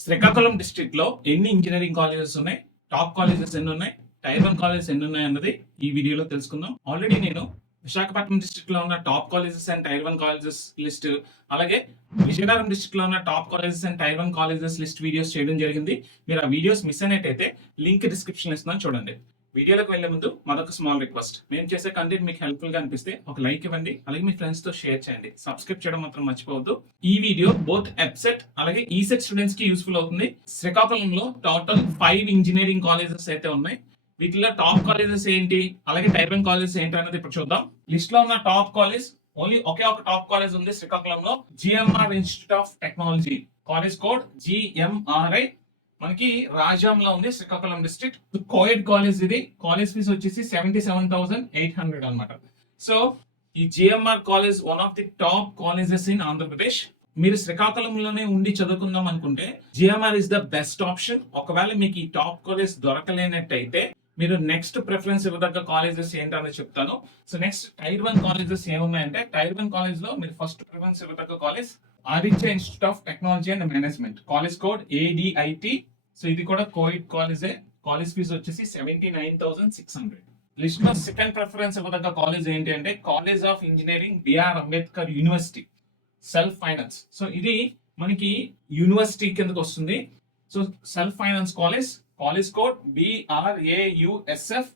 Srikakulam district లో ఎన్ని engineering colleges ఉన్నాయి, టాప్ కాలేజెస్ ఎన్ని ఉన్నాయి, టైర్ 1 కాలేజెస్ ఎన్ని ఉన్నాయి అన్నది ఈ వీడియోలో తెలుసుకుందాం. ఆల్రెడీ నేను విశాఖపట్నం డిస్ట్రిక్ట్ లో ఉన్న top colleges and tier 1 colleges list, అలాగే విజయనగరం డిస్ట్రిక్ట్ లో ఉన్న top colleges and tier 1 colleges list videos చేయడం జరిగింది. మీరు ఆ వీడియోస్ మిస్ అయినట్టయితే లింక్ డిస్క్రిప్షన్ ఇస్తున్నాను, చూడండి. వీడియోలోకి వెళ్లే ముందు మరొక స్మాల్ రిక్వెస్ట్, మేము చేసే కంటెంట్ మీకు హెల్ప్ఫుల్ గా అనిపిస్తే ఒక లైక్ ఇవ్వండి, అలాగే మీ ఫ్రెండ్స్ తో షేర్ చేయండి. సబ్స్క్రైబ్ చేయడం మాత్రం మర్చిపోవద్దు. ఈ వీడియో బోత్ ఎప్సెట్ అలాగే ఈసెట్ స్టూడెంట్స్ కి యూస్ఫుల్ అవుతుంది. శ్రీకాకుళంలో టోటల్ 5 ఇంజనీరింగ్ కాలేజెస్ అయితే ఉన్నాయి. వీటిలో టాప్ కాలేజెస్ ఏంటి, అలాగే టైర్ 1 కాలేజెస్ ఏంటి అనేది ఇప్పుడు చూద్దాం. లిస్ట్ లో ఉన్న టాప్ కాలేజ్ ఓన్లీ ఒకే ఒక టాప్ కాలేజ్ ఉంది శ్రీకాకుళంలో, GMR institute of technology. College code GMRI. మనకి రాజాంలో ఉంది, శ్రీకాకుళం డిస్ట్రిక్ట్. కోఎడ్ కాలేజ్ ఇది. కాలేజ్ ఫీజు వచ్చేసి 77,800 అనమాట. సో ఈ GMR college one of the top colleges in Andhra Pradesh. మీరు శ్రీకాకుళంలోనే ఉండి చదువుకుందాం అనుకుంటే GMR is the best option. ఒకవేళ మీకు ఈ టాప్ కాలేజ్ దొరకలేనట్టయితే మీరు నెక్స్ట్ ప్రిఫరెన్స్ ఇవ్వదగ్గ కాలేజెస్ ఏంటనేది చెప్తాను. సో నెక్స్ట్ టైర్ 1 కాలేజెస్ ఏమున్నాయంటే, టైర్ 1 కాలేజ్ లో మీరు ఫస్ట్ ప్రిఫరెన్స్ ఇవ్వదగ్గ college Aditya institute of technology and management. College code ADIT. So ఇది కూడా కోవిడ్ కాలేజే. కాలేజ్ ఫీజు వచ్చేసి 79,600. లిస్ట్ లో సెకండ్ ప్రిఫరెన్స్ ఇవ్వదగ్గ కాలేజ్ ఏంటి అంటే, college of engineering BR Ambedkar university, self finance. So ఇది మనకి యూనివర్సిటీ కిందకి వస్తుంది. So self finance college. College code BRAUSF.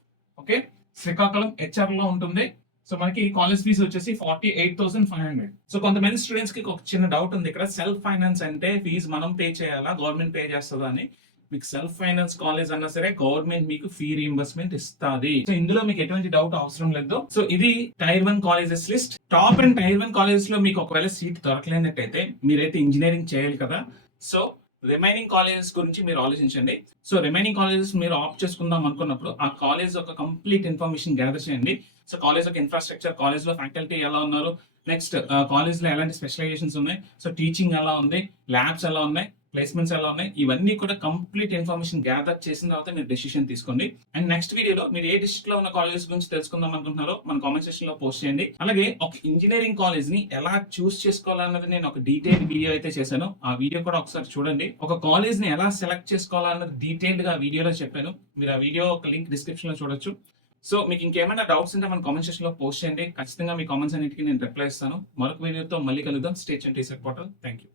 Okay, Srikakulam HR లో ఉంటుంది. సో మనకి కాలేజ్ ఫీజు వచ్చేసి 48,500. సో కొంతమంది స్టూడెంట్స్ కి ఒక చిన్న డౌట్ ఉంది ఇక్కడ, సెల్ఫ్ ఫైనాన్స్ అంటే ఫీజు మనం పే చేయాలా, గవర్నమెంట్ పే చేస్తుందా అని. మీకు సెల్ఫ్ ఫైనాన్స్ కాలేజ్ అన్నా సరే గవర్నమెంట్ మీకు ఫీ రీయింబర్స్మెంట్ ఇస్తుంది. సో ఇందులో మీకు ఎటువంటి డౌట్ అవసరం లేదు. సో ఇది tier 1 colleges list. Top and tier 1 colleges లో మీకు ఒకవేళ సీట్ దొరకలేనట్టయితే మీరైతే ఇంజనీరింగ్ చేయాలి కదా. సో రిమైనింగ్ కాలేజెస్ గురించి మీరు ఆలోచించండి. సో రిమైనింగ్ కాలేజెస్ మీరు ఆప్ట్ చేసుకుందాం అనుకున్నప్పుడు ఆ కాలేజ్ ఒక కంప్లీట్ ఇన్ఫర్మేషన్ గ్యాదర్ చేయండి. సో కాలేజ్ యొక్క ఇన్ఫ్రాస్ట్రక్చర్, కాలేజ్ లో ఫ్యాకల్టీ ఎలా ఉన్నారు, నెక్స్ట్ కాలేజ్ లో ఎలాంటి స్పెషలైజేషన్స్ ఉన్నాయి, సో టీచింగ్ ఎలా ఉంది, ల్యాబ్స్ ఎలా ఉన్నాయి, ప్లేస్మెంట్స్ ఎలా ఉన్నాయి, ఇవన్నీ కూడా కంప్లీట్ ఇన్ఫర్మేషన్ గ్యాదర్ చేసిన తర్వాత మీరు డెసిషన్ తీసుకోండి. అండ్ నెక్స్ట్ వీడియోలో మీరు ఏ డిస్ట్రిక్ట్ లో ఉన్న కాలేజెస్ గురించి తెలుసుకుందాం అనుకుంటున్నారో మన కామెంట్ సెక్షన్ లో పోస్ట్ చేయండి. అలాగే ఒక ఇంజనీరింగ్ కాలేజ్ ని ఎలా చూస్ చేసుకోవాలన్నది నేను ఒక డీటెయిల్ వీడియో అయితే చేశాను. ఆ వీడియో కూడా ఒకసారి చూడండి. ఒక కాలేజ్ ని ఎలా సెలెక్ట్ చేసుకోవాలన్నది డీటెయిల్డ్ గా వీడియోలో చెప్పాను. మీరు ఆ వీడియో ఒక లింక్ డిస్క్రిప్షన్ లో చూడొచ్చు. సో మీకు ఇంకేమైనా డౌట్స్ ఉంటే మన కామెంట్ సెక్షన్ లో పోస్ట్ చేయండి. ఖచ్చితంగా మీ కామెంట్స్ అన్నిటికీ నేను రిప్లై ఇస్తాను. మరొక వీడియోతో మళ్ళీ కలుద్దాం. Stay tuned to ECET portal. Thank you.